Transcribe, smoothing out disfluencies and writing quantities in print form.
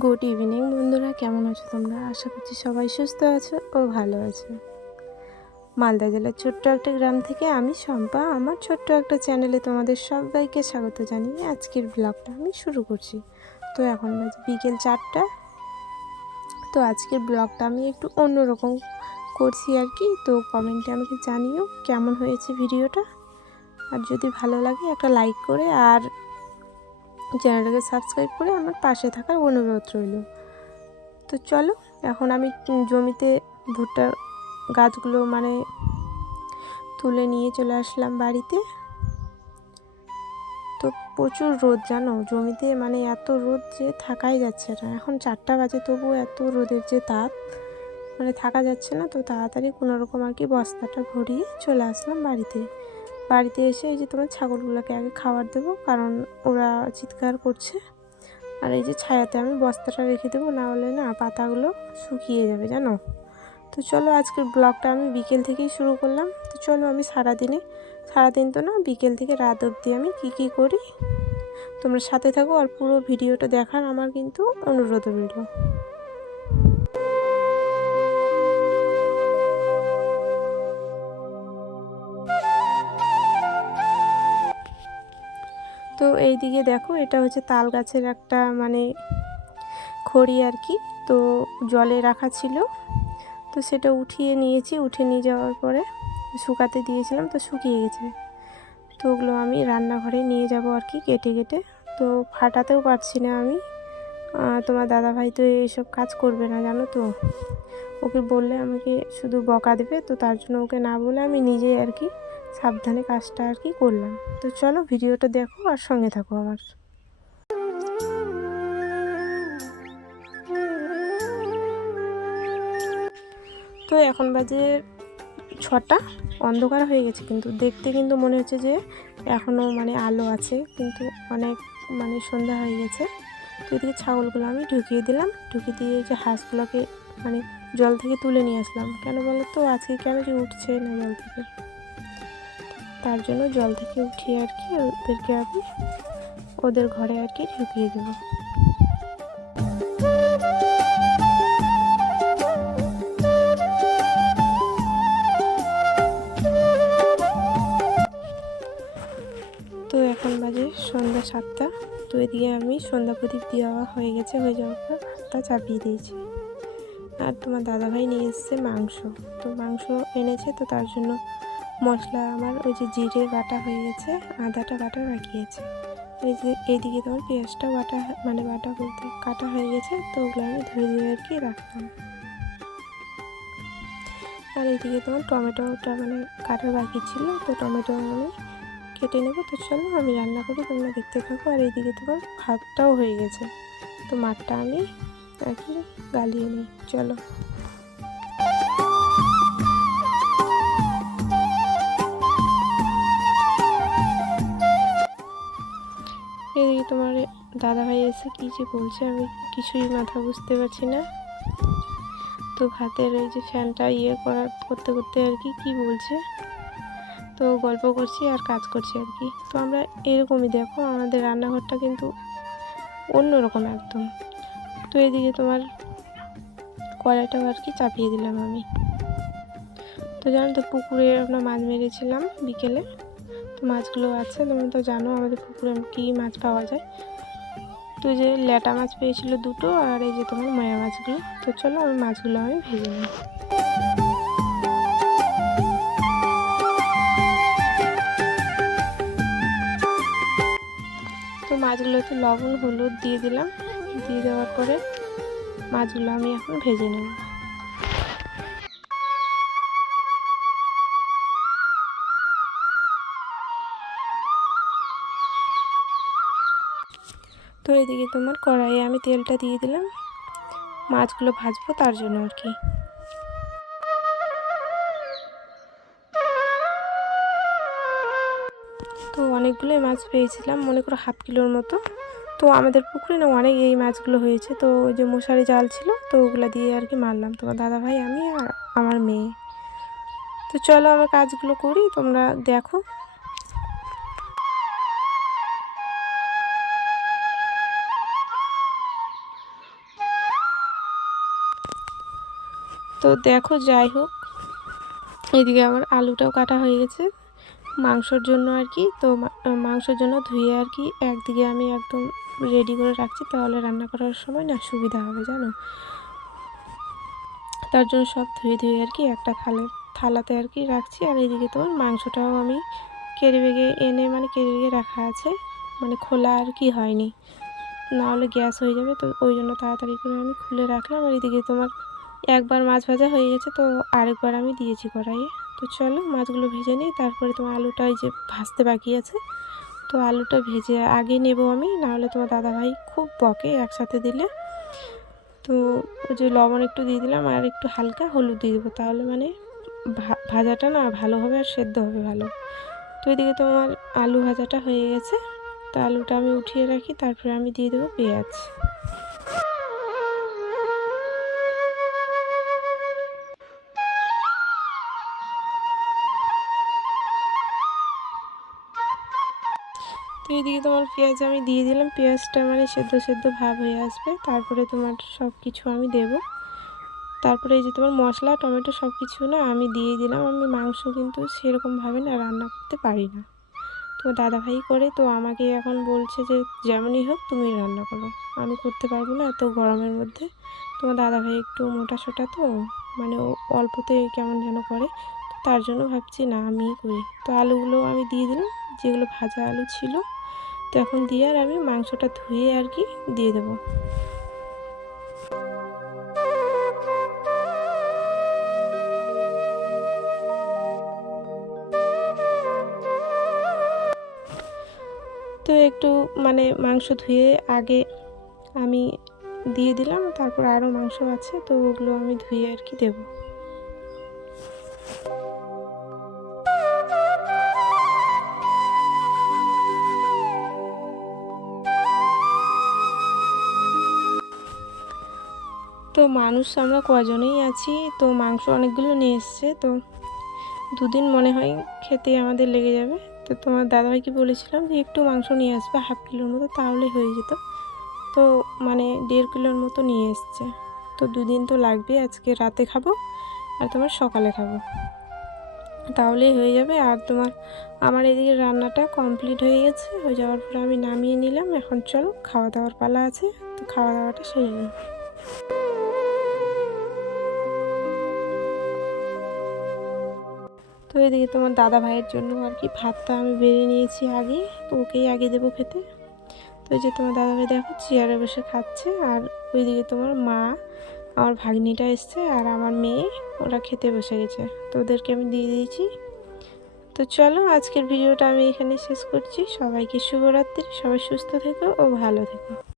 Good evening বন্ধুরা, কেমন আছো তোমরা? আশা করছি সবাই সুস্থ আছো ও ভালো আছো। মালদা জেলার ছোট্ট একটা গ্রাম থেকে আমি শম্পা আমার ছোট্ট একটা চ্যানেলে তোমাদের সবাইকে স্বাগত জানিয়ে আজকের ব্লগটা আমি শুরু করছি। তো এখন বাজে বিকেল 4টা। তো আজকের ব্লগটা আমি একটু অন্যরকম করছি আর কি। তো কমেন্টে আমাকে জানিও কেমন হয়েছে ভিডিওটা, আর যদি ভালো লাগে একটা লাইক করে আর চ্যানেলটাকে সাবস্ক্রাইব করে আমার পাশে থাকার অনুরোধ রইল। তো চলো, এখন আমি জমিতে ভুট্টার গাছগুলো তুলে নিয়ে চলে আসলাম বাড়িতে। তো প্রচুর রোদ, জানো জমিতে, এত রোদ যে থাকাই যাচ্ছে না। এখন 4টা বাজে তবুও এত রোদের যে তাপ, থাকা যাচ্ছে না। তো তাড়াতাড়ি কোনোরকম আর কি বস্তাটা ভরিয়ে চলে আসলাম বাড়িতে এসে এই যে তোমার ছাগলগুলোকে আগে খাবার দেবো, কারণ ওরা চিৎকার করছে। আর এই যে ছায়াতে আমি বস্তাটা রেখে দেবো, না হলে না পাতাগুলো শুকিয়ে যাবে জানো। তো চলো, আজকের ব্লগটা আমি বিকেল থেকেই শুরু করলাম। তো চলো, আমি সারাদিন তো না, বিকেল থেকে রাত অবধি আমি কি করি তোমরা সাথে থাকো, আর পুরো ভিডিওটা দেখার আমার কিন্তু অনুরোধ রইল। তো এই দিকে দেখো, এটা হচ্ছে তাল গাছের একটা খড়ি আর কি। তো জলে রাখা ছিল, তো সেটা উঠিয়ে নিয়েছি। উঠে নিয়ে যাওয়ার পরে শুকাতে দিয়েছিলাম, তো শুকিয়ে গেছে। তো ওগুলো আমি রান্নাঘরে নিয়ে যাব আর কি, কেটে তো ফাটাতেও পারছি না আমি। তোমার দাদাভাই তো এইসব কাজ করবে না জানো তো, ওকে বললে আমাকে শুধু বকা দেবে। তো তার জন্য ওকে না বলে আমি নিজেই আর কি সাবধানে কাজটা আর কি করলাম। তো চলো, ভিডিওটা দেখো আর সঙ্গে থাকো আমার। তো এখন বাজে 6টা, অন্ধকার হয়ে গেছে, কিন্তু দেখতে কিন্তু মনে হচ্ছে যে এখনও আলো আছে, কিন্তু অনেক সন্ধ্যা হয়ে গেছে। তো এদিকে ছাগলগুলো আমি ঢুকিয়ে দিলাম, ঢুকিয়ে দিয়ে যে হাঁসগুলোকে জল থেকে তুলে নিয়ে আসলাম। কেন বলো তো, আজকে কেন যে উঠছে না জল থেকে, তার জন্য জল থেকে উঠিয়ে আর কি ওদেরকে আমি ওদের ঘরে আর কি ঢুকিয়ে দেবো। তো এখন বাজে সন্ধ্যা 7টা। তো এদিকে আমি সন্ধ্যা প্রদীপ দেওয়া হয়ে যাওয়ার পর ভাতটা চাপিয়ে দিয়েছি। আর তোমার দাদাভাই নিয়ে এসছে মাংস। তো মাংস এনেছে, তো তার জন্য মশলা আমার ওই যে জিরে বাটা হয়ে গেছে, আদাটা বাটা বাকি আছে। এইদিকে তোমার পেঁয়াজটা বাটা বলতে কাটা হয়ে গেছে। তো ওগুলো আমি ধুয়ে আর কি রাখলাম। আর এইদিকে তোমার টমেটোটা কাটার বাকি ছিল, তো টমেটো আমি কেটে নেবো। তো চলো আমি রান্না করি, তোমরা দেখতে থাকো। আর এইদিকে তোমার ভাতটাও হয়ে গেছে, তো মাঠটা আমি আর কি গালিয়ে নিই। চলো, এদিকে তোমার দাদাভাই এসে কী যে বলছে আমি কিছুই মাথা বুঝতে পারছি না। তো ভাতের ওই যে ফ্যানটা করতে আর কি বলছে, তো গল্প করছি আর কাজ করছি আর কি। তো আমরা এরকমই, দেখো আমাদের রান্নাঘরটা কিন্তু অন্যরকম একদম। তো এদিকে তোমার কড়াইটাও আর কি চাপিয়ে দিলাম আমি। তো জানো তো, পুকুরে আমরা মাছ মেরেছিলাম বিকেলে। তো মাছগুলো আছে, তুমি তো জানো আমাদের পুকুরে কী মাছ পাওয়া যায়। তো যে ল্যাটা মাছ পেয়েছিল 2টো, আর এই যে তোমার ময়া মাছগুলো। তো চলো আমি মাছগুলো আমি ভেজে নিই। তো মাছগুলোতে লবণ হলুদ দিয়ে দিলাম, দিয়ে দেওয়ার পরে মাছগুলো আমি এখন ভেজে নেব। তো এদিকে তোমার কড়াইয়ে আমি তেলটা দিয়ে দিলাম, মাছগুলো ভাজবো তার জন্য আর কি। তো অনেকগুলোই মাছ পেয়েছিলাম, মনে করো 1/2 কিলোর মতো। তো আমাদের পুকুরে না অনেক এই মাছগুলো হয়েছে। তো ওই যে মশারি জাল ছিল, তো ওগুলো দিয়ে আর কি মারলাম, তোমার দাদাভাই আমি আর আমার মেয়ে। তো চলো আমার কাজগুলো করি, তোমরা দেখো। তো দেখো, যাই হোক, এদিকে আমার আলুটাও কাটা হয়ে গেছে মাংসর জন্য আর কি। তো মাংসের জন্য ধুয়ে আর কি একদিকে আমি একদম রেডি করে রাখছি, তাহলে রান্না করার সময় না সুবিধা হবে জানো। তার জন্য সব ধুয়ে ধুয়ে আর কি একটা থালাতে আর কি রাখছি। আর এইদিকে তোমার মাংসটাও আমি কেড়ে বেগে এনে মানে কেড়ে বেগে রাখা আছে, মানে খোলা আর কি হয়নি, না হলে গ্যাস হয়ে যাবে। তো ওই জন্য তাড়াতাড়ি করে আমি খুলে রাখলাম। আর এদিকে তোমার একবার মাছ ভাজা হয়ে গেছে, তো আরেকবার আমি দিয়েছি কড়াইয়ে। তো চলো মাছগুলো ভেজে নিই, তারপরে তোমার আলুটা এই যে ভাজতে বাকি আছে, তো আলুটা ভেজে আগে নেব আমি, নাহলে তোমার দাদাভাই খুব বকে একসাথে দিলে। তো ওই যে লবণ একটু দিয়ে দিলাম আর একটু হালকা হলুদ দিয়ে দেবো, তাহলে মানে ভাজাটা না ভালো হবে আর সেদ্ধ হবে ভালো। তো এদিকে তোমার আলু ভাজাটা হয়ে গেছে, তো আলুটা আমি উঠিয়ে রাখি, তারপরে আমি দিয়ে দেবো পেঁয়াজ। তো এদিকে তোমার পেঁয়াজ আমি দিয়ে দিলাম, পেঁয়াজটা মানে সেদ্ধ সেদ্ধ ভাব হয়ে আসবে, তারপরে তোমার সব কিছু আমি দেবো। তারপরে এই যে তোমার মশলা টমেটো সব কিছু না আমি দিয়ে দিলাম। আমি মাংস কিন্তু সেরকমভাবে না রান্না করতে পারি না, তো দাদাভাই করে, তো আমাকে এখন বলছে যে যেমনই হোক তুমি রান্না করো, আমি করতে পারবো না এত গরমের মধ্যে। তোমার দাদাভাই একটু মোটা সোটা, তো মানে ও অল্পতে কেমন যেন করে, তো তার জন্য ভাবছি না আমিই করি। তো আলুগুলো আমি দিয়ে দিলাম, যেগুলো ভাজা আলু ছিল। তো এখন দিয়ে আর আমি মাংসটা ধুয়ে আর কি দিয়ে দেবো। তো একটু মানে মাংস ধুয়ে আগে আমি দিয়ে দিলাম, তারপর আরও মাংস আছে, তো ওগুলো আমি ধুয়ে আর কি দেবো। তো মানুষ আমরা কজনেই আছি, তো মাংস অনেকগুলো নিয়ে এসছে, তো দুদিন মনে হয় খেতে আমাদের লেগে যাবে। তো তোমার দাদাভাইকে বলেছিলাম যে একটু মাংস নিয়ে আসবে 1/2 কিলোর মতো, তাহলে হয়ে যেত। তো মানে 1.5 কিলোর মতো নিয়ে এসছে, তো দুদিন তো লাগবে। আজকে রাতে খাবো আর তোমার সকালে খাবো, তাহলেই হয়ে যাবে। আর তোমার আমার এদিকে রান্নাটা কমপ্লিট হয়ে গেছে, হয়ে যাওয়ার পরে আমি নামিয়ে নিলাম। এখন চলো খাওয়া দাওয়ার পালা আছে, তো খাওয়া দাওয়াটা সেরে নিই। তো এদিকে তোমার দাদা ভাইয়ের জন্য আর কি ভাতটা আমি বেড়ে নিয়েছি আগে, তো ওকেই আগে দেবো খেতে। তো এই যে তোমার দাদা ভাই দেখো চেয়ারে বসে খাচ্ছে, আর ওইদিকে তোমার মা, আমার ভাগ্নিটা এসছে, আর আমার মেয়ে, ওরা খেতে বসে গেছে, তো ওদেরকে আমি দিয়ে দিয়েছি। তো চলো আজকের ভিডিওটা আমি এখানে শেষ করছি। সবাইকে শুভরাত্রি, সবাই সুস্থ থেকো ও ভালো থেকো।